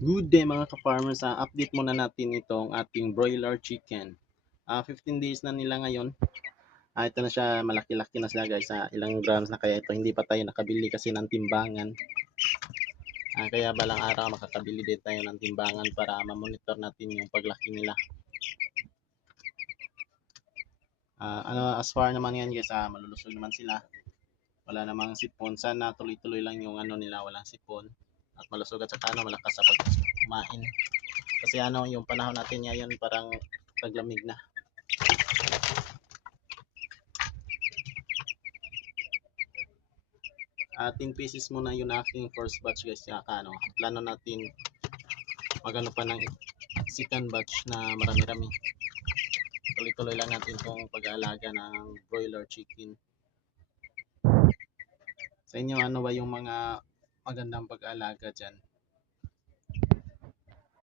Good day mga ka-farmers, update muna natin itong ating broiler chicken. 15 days na nila ngayon. Ito na siya, malaki-laki na siya guys. Ilang grams na kaya ito, hindi pa tayo nakabili kasi ng timbangan. Kaya balang araw makakabili din tayo ng timbangan para ma-monitor natin yung paglaki nila. As far naman yan guys, malulusog naman sila. Wala namang sipon. Sana tuloy-tuloy lang yung nila, walang sipon. At malusog at saka malakas sa pag kumain. Kasi yung panahon natin ngayon parang taglamig na. 10 pieces muna yung aking first batch guys. Plano natin magano pa ng second batch na marami-rami. Tuloy-tuloy lang natin itong pag-aalaga ng broiler chicken. Sa inyo, ano ba yung mga magandang pag-aalaga dyan?